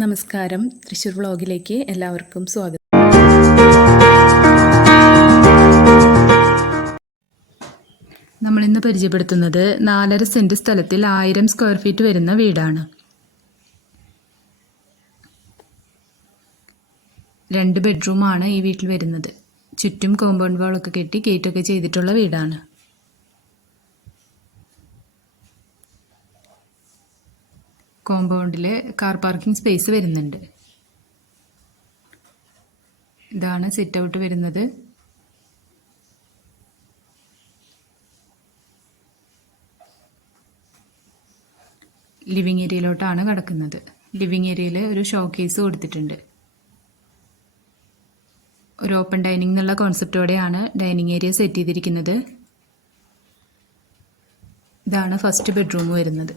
നമസ്കാരം, തൃശ്ശൂർ വ്ളോഗിലേക്ക് എല്ലാവർക്കും സ്വാഗതം. നമ്മളിന്ന് പരിചയപ്പെടുത്തുന്നത് 4.5 സെന്റ് സ്ഥലത്തിൽ 1000 സ്ക്വയർ ഫീറ്റ് വരുന്ന വീടാണ്. 2 ബെഡ്റൂമാണ് ഈ വീട്ടിൽ വരുന്നത്. ചുറ്റും കോമ്പൗണ്ട് വാളൊക്കെ കെട്ടി ഗേറ്റൊക്കെ ചെയ്തിട്ടുള്ള വീടാണ്. കോമ്പൗണ്ടിൽ കാർ പാർക്കിംഗ് സ്പേസ് വരുന്നുണ്ട്. ഇതാണ് സിറ്റ് ഔട്ട് വരുന്നത്. ലിവിങ് ഏരിയയിലോട്ടാണ് കിടക്കുന്നത്. ലിവിങ് ഏരിയയിൽ ഒരു ഷോക്കേസ് കൊടുത്തിട്ടുണ്ട്. ഒരു ഓപ്പൺ ഡൈനിങ് എന്നുള്ള കോൺസെപ്റ്റോടെയാണ് ഡൈനിങ് ഏരിയ സെറ്റ് ചെയ്തിരിക്കുന്നത്. ഇതാണ് ഫസ്റ്റ് ബെഡ്റൂം വരുന്നത്.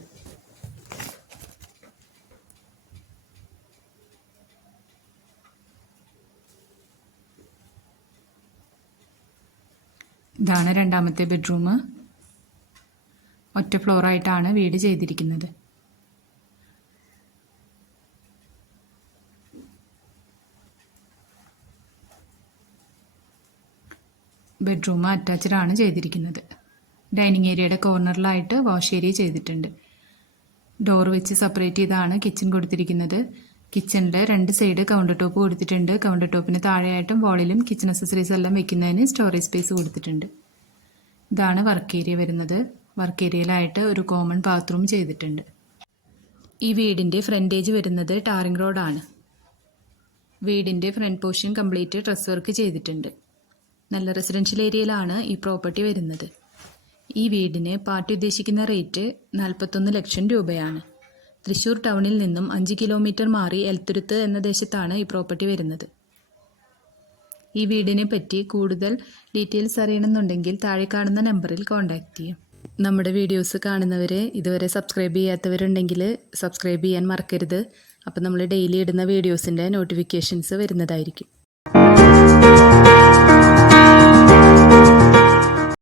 ഇതാണ് രണ്ടാമത്തെ ബെഡ്റൂം. ഒറ്റ ഫ്ലോറായിട്ടാണ് വീട് ചെയ്തിരിക്കുന്നത്. ബെഡ്റൂം അറ്റാച്ച്ഡ് ആണ് ചെയ്തിരിക്കുന്നത്. ഡൈനിങ് ഏരിയയുടെ കോർണറിലായിട്ട് വാഷ് ഏരിയ ചെയ്തിട്ടുണ്ട്. ഡോർ വെച്ച് സെപ്പറേറ്റ് ചെയ്താണ് കിച്ചൺ കൊടുത്തിരിക്കുന്നത്. കിച്ചണിൻ്റെ 2 സൈഡ് കൗണ്ടർ ടോപ്പ് കൊടുത്തിട്ടുണ്ട്. കൗണ്ടർ ടോപ്പിന് താഴെയായിട്ടും വാളിലും കിച്ചൺ അക്സസറീസ് എല്ലാം വെക്കുന്നതിന് സ്റ്റോറേജ് സ്പേസ് കൊടുത്തിട്ടുണ്ട്. ഇതാണ് വർക്ക് ഏരിയ വരുന്നത്. വർക്ക് ഏരിയയിലായിട്ട് ഒരു കോമൺ ബാത്റൂം ചെയ്തിട്ടുണ്ട്. ഈ വീടിൻ്റെ ഫ്രണ്ടേജ് വരുന്നത് ടാറിംഗ് റോഡാണ്. വീടിൻ്റെ front portion complete dress work ചെയ്തിട്ടുണ്ട്. നല്ല റെസിഡൻഷ്യൽ ഏരിയയിലാണ് ഈ പ്രോപ്പർട്ടി വരുന്നത്. ഈ വീടിന് പാർട്ടി ഉദ്ദേശിക്കുന്ന റേറ്റ് 41 ലക്ഷം രൂപയാണ്. തൃശ്ശൂർ ടൗണിൽ നിന്നും 5 കിലോമീറ്റർ മാറി എൽത്തുരുത്ത് എന്ന ദേശത്താണ് ഈ പ്രോപ്പർട്ടി വരുന്നത്. ഈ വീടിനെ പറ്റി കൂടുതൽ ഡീറ്റെയിൽസ് അറിയണമെന്നുണ്ടെങ്കിൽ താഴെ കാണുന്ന നമ്പറിൽ കോൺടാക്റ്റ് ചെയ്യും. നമ്മുടെ വീഡിയോസ് കാണുന്നവരെ ഇതുവരെ സബ്സ്ക്രൈബ് ചെയ്യാത്തവരുണ്ടെങ്കിൽ സബ്സ്ക്രൈബ് ചെയ്യാൻ മറക്കരുത്. അപ്പോൾ നമ്മൾ ഡെയിലി ഇടുന്ന വീഡിയോസിൻ്റെ നോട്ടിഫിക്കേഷൻസ് വരുന്നതായിരിക്കും.